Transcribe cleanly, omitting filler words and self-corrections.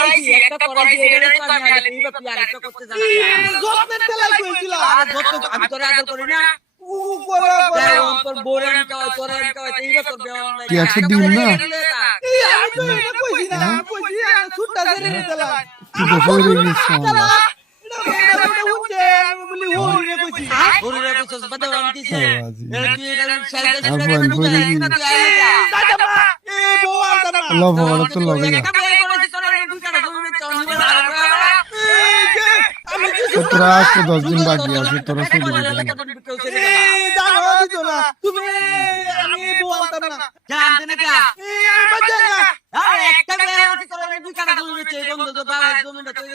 করাইছি এটা তো আমি আগে এইবার তুই আরেকটা করতে জানা যত্নের তেলাই কইছিলাম আরে যত আমি তোরে আদর করি না উ করে করে তোর বোরেন কয় তোর এন কয় এইবার তোর বেওয়ান নাই কি আছে দিন না এই আমি তো এটা কইছি না কইছি ছুটটা জেরে নিতেলাম তুই তো ফইরে নিছ এটা উঠে বলি হরি রে কইছি ওরে কইছস বাদে আমি দিছি বাবাজি। তুই এটা ছেড়ে দে আফান ফইরে কি তুই আইলা দাদা এ বউ আনতা না আল্লাহ ভালো তো লাগে না তোরা আজকে 10 দিন বাকি আছে তোরা চলে যাবি এই দাদা দিত না তুমি আমি বউ আনতা না জানতে না কা এই আমি বাজে না আরে একটা মেয়ে আছে তোর দুই কাটা জমি বেচে বন্ধ তো বাবা জমিটা তুই